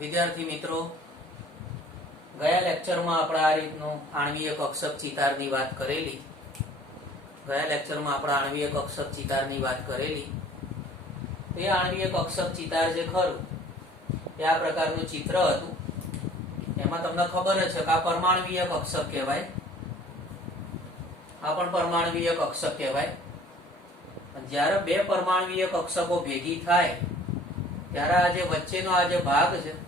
વિદ્યાર્થી મિત્રો, ગયા લેક્ચરમાં આપણે આ રીતનું આણવીય કક્ષક ચિતારની વાત કરેલી. ગયા લેક્ચરમાં આપણે આણવીય કક્ષક ચિતારની વાત કરેલી. તે આણવીય કક્ષક ચિતાર જે ખરું, એ આ પ્રકારનું ચિત્ર હતું. એમાં તમને ખબર જ છે કે આ પરમાણવીય કક્ષક કહેવાય. આ પણ પરમાણવીય કક્ષક કહેવાય. જ્યારે બે પરમાણવીય કક્ષકો ભેગી થાય, ત્યારે આ જે વચ્ચેનો આ જે ભાગ છે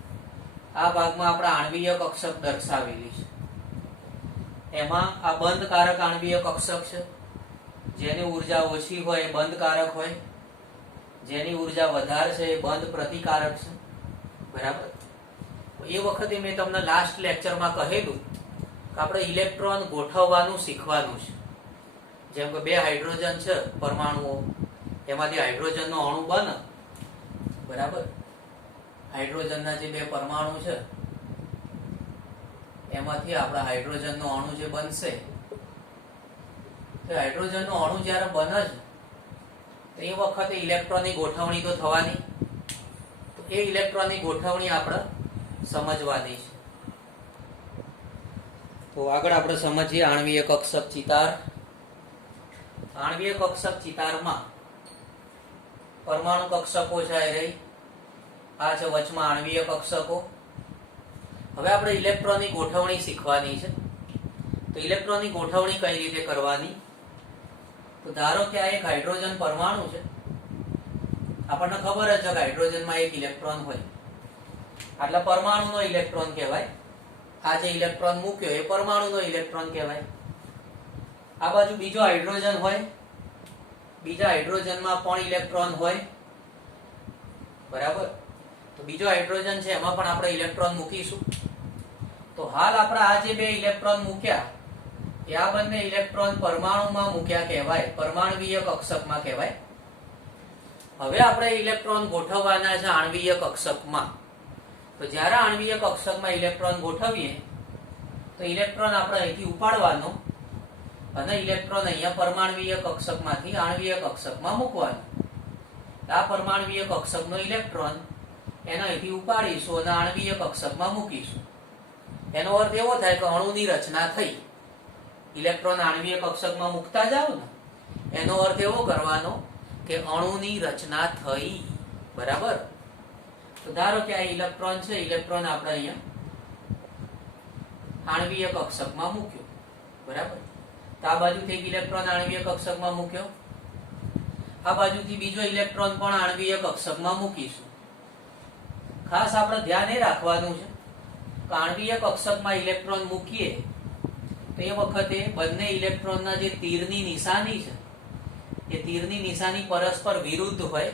આ ભાગમાં આપણે આણવીય કક્ષક દર્શાવેલી છે. એમાં આ બંધકારક આણવીય કક્ષક છે. જેની ઊર્જા ઓછી હોય એ બંધકારક હોય. જેની ઊર્જા વધારે છે એ બંધ પ્રતિકારક છે. બરાબર? એ વખતે મેં તમને લાસ્ટ લેક્ચરમાં કહેલું કે આપણે ઇલેક્ટ્રોન ગોઠવવાનું શીખવાનું છે. જેમ કે બે હાઇડ્રોજન છે, પરમાણુઓ. એમાંથી હાઇડ્રોજનનો અણુ બને. બરાબર? હાઇડ્રોજનના જે બે પરમાણુ છે, એમાંથી આપણા હાઇડ્રોજનનો અણુ જે બનશે હાઇડ્રોજન હાઇડ્રોજનનો અણુ જ્યારે બને છે તે વખતે ઇલેક્ટ્રોનની ગોઠવણી તો થવાની, તો એ ઇલેક્ટ્રોનની ગોઠવણી આપણે સમજવાની છે. તો આગળ આપણે સમજીએ આણવીય કક્ષક ચિતાર. આણવીય કક્ષક ચિતારમાં પરમાણુ કક્ષકો છે રહી. આ છે વચમાં આણવીય કક્ષકો. હવે આપણે ઇલેક્ટ્રોનની ગોઠવણી શીખવાની છે. તો ઇલેક્ટ્રોનની ગોઠવણી કઈ રીતે કરવાની? તો ધારો કે આ એક હાઇડ્રોજન પરમાણુ છે. આપણને ખબર જ છે કે હાઇડ્રોજનમાં એક ઇલેક્ટ્રોન હોય. આટલા પરમાણુનો ઇલેક્ટ્રોન કહેવાય. આ જે ઇલેક્ટ્રોન મૂક્યો, એ પરમાણુનો ઇલેક્ટ્રોન કહેવાય. આ બાજુ બીજો હાઇડ્રોજન હોય. બીજા હાઇડ્રોજનમાં પણ ઇલેક્ટ્રોન હોય. બરાબર? તો બીજો હાઇડ્રોજન છે, એમાં પણ આપણે ઇલેક્ટ્રોન મૂકીશું. તો હાલ આપણે આ જે બે ઇલેક્ટ્રોન મૂક્યા, એ આ બંને ઇલેક્ટ્રોન પરમાણુમાં મૂક્યા કહેવાય, પરમાણવીય કક્ષકમાં કહેવાય. હવે આપણે ઇલેક્ટ્રોન ગોઠવવાના છે આણવીય કક્ષકમાં. તો જ્યારે આણવીય કક્ષકમાં ઇલેક્ટ્રોન ગોઠવીએ, તો ઇલેક્ટ્રોન આપણે અહીંથી ઉપાડવાનો અને ઇલેક્ટ્રોન અહીંયા પરમાણવીય કક્ષકમાંથી આણવીય કક્ષકમાં મૂકવાનો. આ પરમાણવીય કક્ષકનો ઇલેક્ટ્રોન એને અહીંથી ઉપાડીશું અને આણ્વીય કક્ષકમાં મૂકીશું. એનો અર્થ એવો થાય કે અણુની રચના થઈ. ઇલેક્ટ્રોન આણવીય કક્ષકમાં મૂકતા જાઓ ને, એનો અર્થ એવો કરવાનો કે અણુની રચના થઈ. બરાબર? તો ધારો કે આ ઇલેક્ટ્રોન છે, ઇલેક્ટ્રોન આપણે અહીંયા આણવીય કક્ષકમાં મૂક્યો. બરાબર? તો આ બાજુથી ઇલેક્ટ્રોન આણ્વીય કક્ષકમાં મૂક્યો. આ બાજુથી બીજો ઇલેક્ટ્રોન પણ આણવીય કક્ષકમાં મૂકીશું. ખાસ આપણે ધ્યાન એ રાખવાનું છે. કાણવીય કક્ષકમાં ઇલેક્ટ્રોન મૂકીએ, તો વખતે બંને ઇલેક્ટ્રોનના જે તીરની નિશાની છે, એ તીરની નિશાની પરસ્પર વિરુદ્ધ હોય,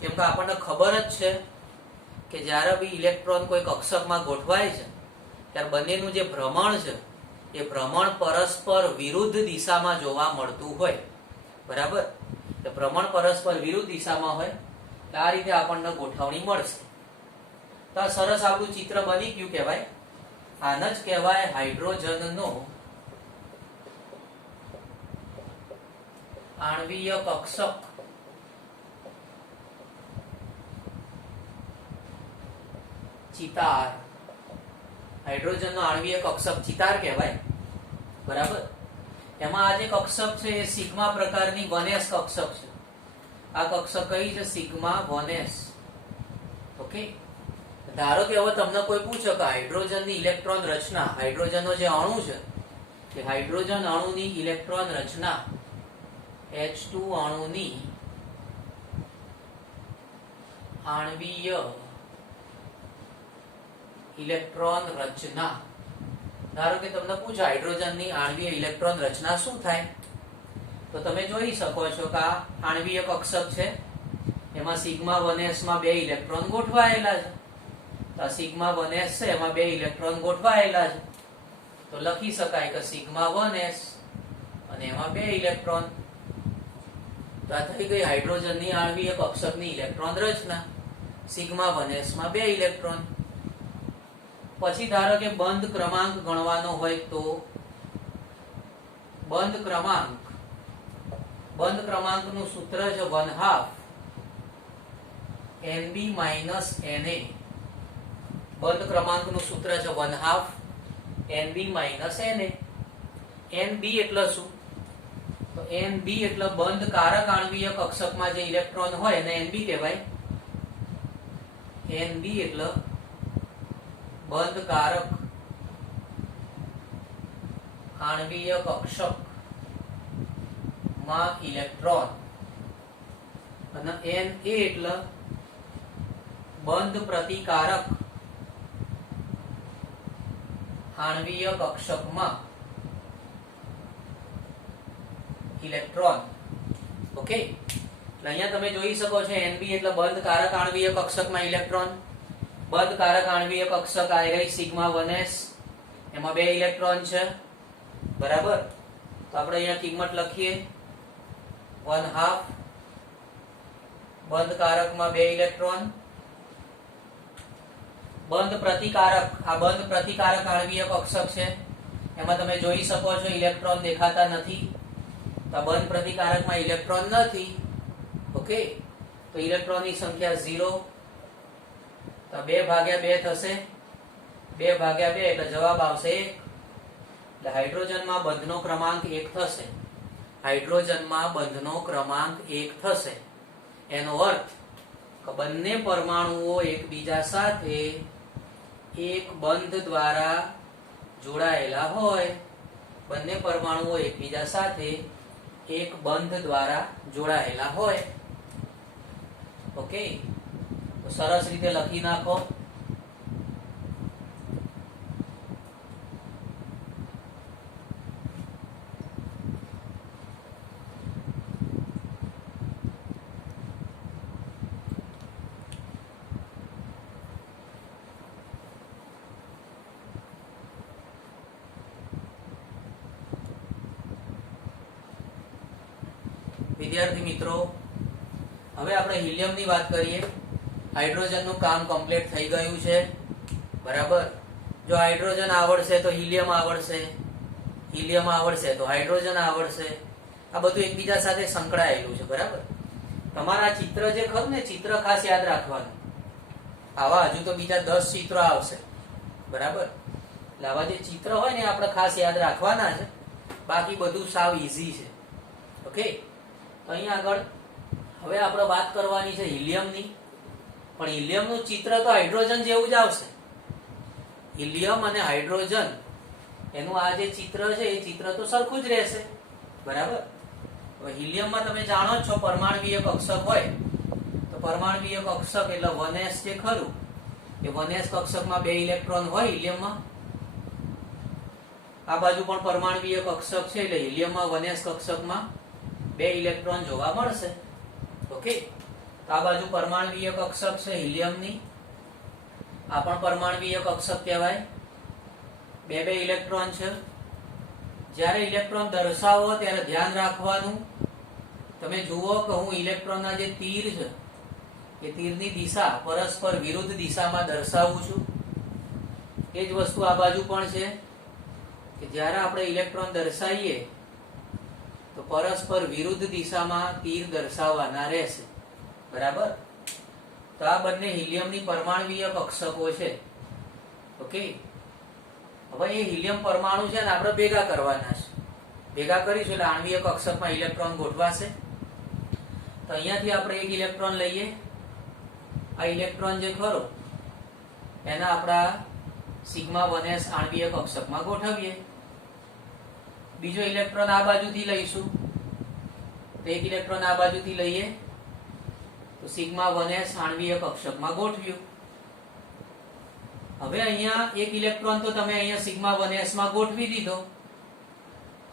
કેમ કે આપણને ખબર જ છે કે જ્યારે બી ઇલેક્ટ્રોન કોઈ કક્ષકમાં ગોઠવાય છે, ત્યારે બંનેનું જે ભ્રમણ છે, એ ભ્રમણ પરસ્પર વિરુદ્ધ દિશામાં જોવા મળતું હોય. બરાબર? તો ભ્રમણ પરસ્પર વિરુદ્ધ દિશામાં હોય, તો આ રીતે આપણને ગોઠવણી મળશે. તો સરસ આપણું ચિત્ર બની ગયું કહેવાય. આને જ કહેવાય હાઇડ્રોજનનો આણવીય કક્ષક. ચિતાર. હાઇડ્રોજનનો આણવીય કક્ષક ચિતાર કહેવાય. બરાબર? એમાં આ જે કક્ષક છે એ સિગ્મા પ્રકારની વનેસ કક્ષક છે. આ કક્ષક કઈ છે? Sigma one s. ઓકે? ધારો કે હવે તમને કોઈ પૂછે કે હાઇડ્રોજનની ઇલેક્ટ્રોન રચના, હાઇડ્રોજનનો જે અણુ છે, કે હાઇડ્રોજન અણુની ઇલેક્ટ્રોન રચના H2 અણુની આણવીય ઇલેક્ટ્રોન રચના. ધારો કે તમને પૂછે હાઇડ્રોજનની આણવીય ઇલેક્ટ્રોન રચના શું થાય? તો તમે જોઈ શકો છો કે આ આણવીય કક્ષક છે. એમાં સિગ્મા વનેસમાં બે ઇલેક્ટ્રોન ગોઠવાયેલા છે. તો વન એસ છે, એમાં બે ઇલેક્ટ્રોન ગોઠવાયેલા છે. તો લખી શકાય કે સિગ્મા એસ અને એમાં બે ઇલેક્ટ્રોન. તો આ થઈ ગઈ હાઇડ્રોજનની આણવી એક અક્ષરની ઇલેક્ટ્રોન રચના. સિગ્મા વનેસમાં બે ઇલેક્ટ્રોન. પછી ધારો કે બંધ ક્રમાંક ગણવાનો હોય તો બંધ ક્રમાંક, બંધ ક્રમાંકનું સૂત્ર છે વન હાફ એનબી માઇનસ એને બંધ ક્રમાંકનું સૂત્ર છે one half N B minus N A N B એટલે શું? તો એન બી એટલે બંધ કારક આણવીય કક્ષકમાં જે ઇલેક્ટ્રોન હોય એને એન બી કહેવાય. એન બી એટલે બંધ કારક આણવીય કક્ષકમાં ઇલેક્ટ્રોન અને એન એ એટલે બંધ પ્રતિકારક આણ્વીય કક્ષકમાં. ઇલેક્ટ્રોન ઓકે એટલે અહીંયા તમે જોઈ શકો છો એનબી એટલે બંધ કારક આણવીય કક્ષકમાં ઇલેક્ટ્રોન બંધ કારક આણવીય કક્ષક આ રહી સિગ્મા 1s એમાં બે ઇલેક્ટ્રોન છે. બરાબર? તો આપણે અહીંયા કિંમત લખીએ. વન હાફ બંધ કારકમાં બે ઇલેક્ટ્રોન બંધ પ્રતિકારક, આ બંધ પ્રતિકારક આણ્વીય કક્ષક છે. એમાં તમે જોઈ શકો છો, ઇલેક્ટ્રોન દેખાતા નથી. તો બંધ પ્રતિકારકમાં ઇલેક્ટ્રોન નથી. ઓકે? તો ઇલેક્ટ્રોનની સંખ્યા ઝીરો. તો બે ભાગ્યા બે થશે. બે ભાગ્યા બે, એટલે જવાબ આવશે એક. એટલે હાઇડ્રોજનમાં બંધનો ક્રમાંક એક થશે. હાઇડ્રોજનમાં બંધનો ક્રમાંક એક થશે. એનો અર્થ બંને પરમાણુઓ એકબીજા સાથે એક બંધ દ્વારા જોડાયેલા હોય. બંને પરમાણુઓ એકબીજા સાથે એક બંધ દ્વારા જોડાયેલા હોય. ઓકે તો સરસ રીતે લખી નાખો. વિદ્યાર્થી મિત્રો, હવે આપણે હિલિયમની વાત કરીએ. હાઇડ્રોજનનું કામ કમ્પ્લીટ થઈ ગયું છે. બરાબર? જો હાઇડ્રોજન આવડશે તો હિલિયમ આવડશે. હિલિયમ આવડશે તો હાઇડ્રોજન આવડશે. આ બધું એકબીજા સાથે સંકળાયેલું છે, બરાબર? તમારા ચિત્ર જે ખરું ને, ચિત્ર ખાસ યાદ રાખવાનું. આવા હજુ તો બીજા દસ ચિત્રો આવશે. બરાબર? એટલે આવા જે ચિત્ર હોય ને આપણે ખાસ યાદ રાખવાના છે. બાકી બધું સાવ ઇઝી છે. ઓકે તો અહીંયા આગળ, હવે આપણે વાત કરવાની છે હિલિયમની. પણ હિલિયમનું ચિત્ર તો હાઇડ્રોજન જેવું જ આવશે. હિલિયમ અને હાઇડ્રોજન, એનું આ જે ચિત્ર છે, એ ચિત્ર તો સરખું જ રહેશે. બરાબર? હવે હિલિયમમાં તમે જાણો છો, પરમાણવીય કક્ષક હોય, તો પરમાણવીય કક્ષક એટલે વનેસ જે ખરું, એ વનેસ કક્ષકમાં બે ઇલેક્ટ્રોન હોય હિલિયમમાં. આ બાજુ પણ પરમાણવીય કક્ષક છે, એટલે હિલિયમમાં વનેસ કક્ષકમાં બે ઇલેક્ટ્રોન જોવા મળશે. ઓકે આ બાજુ પરમાણવીય કક્ષક છે હિલિયમની. આ પણ પરમાણવીય કક્ષક કહેવાય. બે બે ઇલેક્ટ્રોન છે. જ્યારે ઇલેક્ટ્રોન દર્શાવો ત્યારે ધ્યાન રાખવાનું. તમે જુઓ કે હું ઇલેક્ટ્રોનના જે તીર છે, એ તીરની દિશા પરસ્પર વિરુદ્ધ દિશામાં દર્શાવું છું. એ જ વસ્તુ આ બાજુ પણ છે કે જ્યારે આપણે ઇલેક્ટ્રોન દર્શાવીએ તો પરસ્પર વિરુદ્ધ દિશામાં તીર દર્શાવવાના રહેશે. બરાબર? તો આ બંને હિલિયમની પરમાણવીય કક્ષકો છે. ઓકે? હવે એ હિલિયમ પરમાણુ છે ને આપણે ભેગા કરવાના છે. ભેગા કરીશું એટલે આણવીય કક્ષકમાં ઇલેક્ટ્રોન ગોઠવાશે. તો અહીંયાથી આપણે એક ઇલેક્ટ્રોન લઈએ. આ ઇલેક્ટ્રોન જે ખરો, એના આપણા સિગ્મા વન એસ આણવીય કક્ષકમાં ગોઠવીએ. બીજો ઇલેક્ટ્રોન આ બાજુથી લઈશું. તો એક ઇલેક્ટ્રોન આ બાજુથી લઈએ. તો સિગ્મા વનેસ સાણવીય કક્ષકમાં ગોઠવ્યું. હવે અહીંયા એક ઇલેક્ટ્રોન તો તમે અહીંયા સિગ્મા વનમાં ગોઠવી દીધો.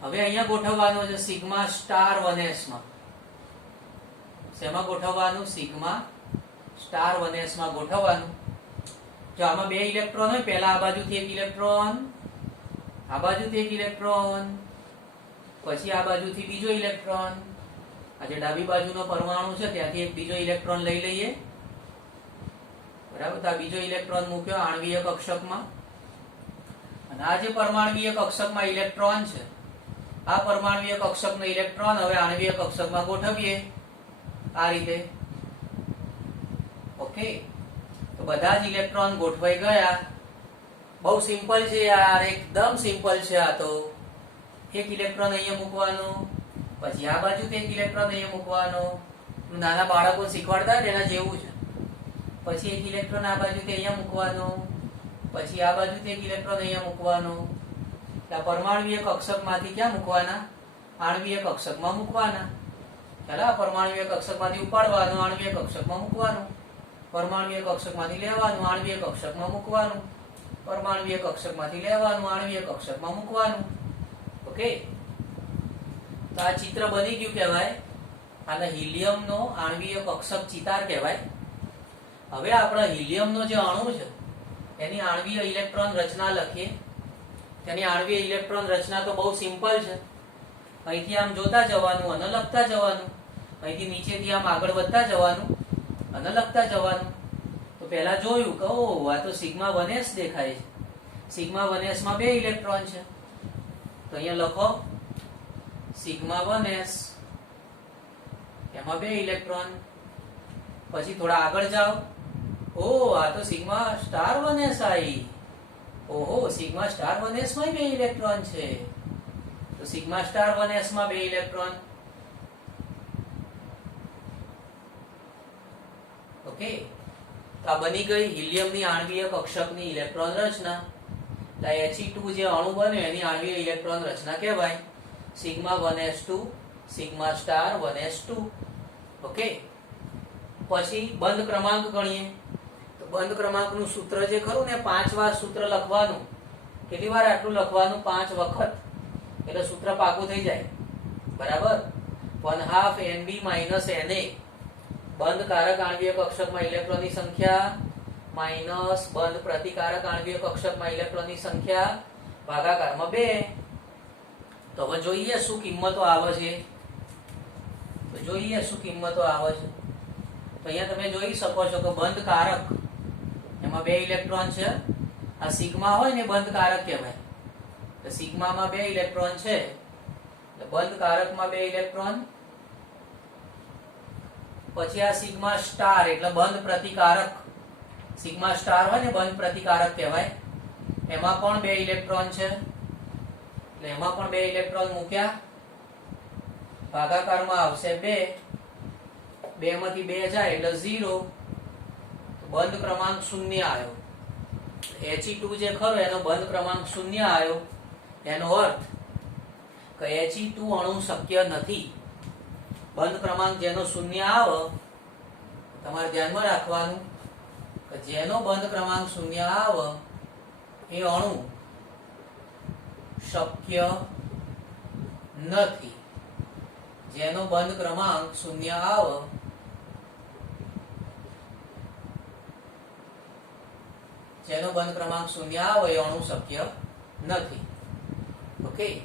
હવે અહીંયા ગોઠવવાનો છે સિગ્મા સ્ટાર વનમાં. શેમાં ગોઠવવાનું? સિગ્મા સ્ટાર વનમાં ગોઠવવાનું. જો આમાં બે ઇલેક્ટ્રોન હોય, પહેલા આ બાજુથી એક ઇલેક્ટ્રોન આ બાજુથી એક ઇલેક્ટ્રોન પછી આ બાજુથી બીજો ઇલેક્ટ્રોન. આ જે ડાબી બાજુનો પરમાણુ છે, ત્યાંથી એક બીજો ઇલેક્ટ્રોન લઈ લઈએ. બરાબર? આ બીજો ઇલેક્ટ્રોન મૂક્યો આણવીય કક્ષકમાં. અને આ જે પરમાણવીય કક્ષકમાં ઇલેક્ટ્રોન છે, આ પરમાણવીય કક્ષકનો ઇલેક્ટ્રોન હવે આણવીય કક્ષકમાં ગોઠવીએ. આ રીતે. ઓકે તો બધા જ ઇલેક્ટ્રોન ગોઠવાઈ ગયા. બહુ સિમ્પલ છે યાર, એકદમ સિમ્પલ છે આ તો. એક ઇલેક્ટ્રોન અહીંયા મૂકવાનો, પછી આ બાજુ એક ઇલેક્ટ્રોન અહીંયા મૂકવાનો. નાના બાળકો શીખવાડતા હોય એના જેવું છે પછી એક ઇલેક્ટ્રોન આ બાજુ અહીંયા મૂકવાનો, પછી આ બાજુ એક ઇલેક્ટ્રોન અહીંયા મૂકવાનો. પરમાણુય કક્ષકમાંથી ક્યાં મૂકવાના? આણવીય કક્ષકમાં મૂકવાના. ચાલો આ પરમાણુય કક્ષકમાંથી ઉપાડવાનું, આણવીય કક્ષકમાં મૂકવાનું. પરમાણુય કક્ષકમાંથી લેવાનું, આણવીય કક્ષકમાં મૂકવાનું. પરમાણુય કક્ષકમાંથી લેવાનું, આણવીય કક્ષકમાં મૂકવાનું. ઓકે. તો આ ચિત્ર બની ગયું કહેવાય. આને હિલિયમનો આણવીય કક્ષક ચિતાર કહેવાય. હવે આપણે હિલિયમનો જે અણુ છે, એની આણવીય ઇલેક્ટ્રોન રચના લખીએ. તેની આણવીય ઇલેક્ટ્રોન રચના તો બહુ સિમ્પલ છે. અહીંથી આમ જોતા જવાનું અને લખતા જવાનું. અહીંથી નીચેથી આમ આગળ વધતા જવાનું અને લખતા જવાનું. તો પહેલા જોયું કે, ઓહ, આ તો સિગ્મા વન દેખાય છે. સિગ્મા વનમાં બે ઇલેક્ટ્રોન છે. તો અહીંયા લખો સિગ્મા વન એસ. એમાં બે ઇલેક્ટ્રોન. પછી થોડા આગળ જાઓ. ઓ, આ તો સિગ્મા સ્ટાર વન એસ આવી ઓહો, સિગ્મા સ્ટાર વનમાં બે ઇલેક્ટ્રોન છે. તો સિગ્મા સ્ટાર વન એસમાં બે ઇલેક્ટ્રોન. ઓકે. તો આ બની ગઈ હિલિયમની આણવીય કક્ષકની ઇલેક્ટ્રોન રચના. એટલે He2 જે અણુ બન્યો એની આણ્વીય ઇલેક્ટ્રોન રચના કહેવાય. Sigma 1s2 sigma star 1s2 okay? પછી બંધ ક્રમાંક ગણીએ. તો બંધ ક્રમાંકનું સૂત્ર જે ખરું ને પાંચ વાર સૂત્ર લખવાનું. કેટલી વાર આટલું લખવાનું? પાંચ વખત. એટલે સૂત્ર પાકું થઈ જાય. બરાબર? One half N B minus N A. બંધ કારક આણ્વીય કક્ષકમાં ઇલેક્ટ્રોનની સંખ્યા માઇનસ બંધ પ્રતિકારક આણ્વીય કક્ષકમાં ઇલેક્ટ્રોનની સંખ્યા ભાગાકારમાં બે. તો હવે જોઈએ શું કિંમતો આવે છે. તો જોઈએ શું કિંમતો આવે છે. તો અહીંયા તમે જોઈ શકો છો કે બંધ કારક, એમાં બે ઇલેક્ટ્રોન છે. આ સિગ્મા હોય ને બંધ કારક કહેવાય. તો સિગ્મામાં બે ઇલેક્ટ્રોન છે. બંધ કારકમાં બે ઇલેક્ટ્રોન. પછી આ સિગ્મા સ્ટાર એટલે બંધ પ્રતિકારક. સિગ્મા સ્ટાર હોય ને બંધ પ્રતિકારક કહેવાય. એમાં પણ બે ઇલેક્ટ્રોન છે? એટલે એમાં પણ બે ઇલેક્ટ્રોન મૂક્યા. ભાગાકારમાં આવશે બે. બે માંથી બે જાય એટલે ઝીરો. બંધ ક્રમાંક શૂન્ય આવ્યો. He2 જે ખરો એનો બંધ ક્રમાંક શૂન્ય આવ્યો. એનો અર્થ કે He2 અણુ શક્ય નથી. બંધ ક્રમાંક જેનો શૂન્ય આવે, તમારે ધ્યાનમાં રાખવાનું. જેનો બંધ ક્રમાંક શૂન્ય આવે, એ અણુ શક્ય નથી. જેનો બંધ ક્રમાંક શૂન્ય આવે, જેનો બંધ ક્રમાંક શૂન્ય આવે, એ અણુ શક્ય નથી. ઓકે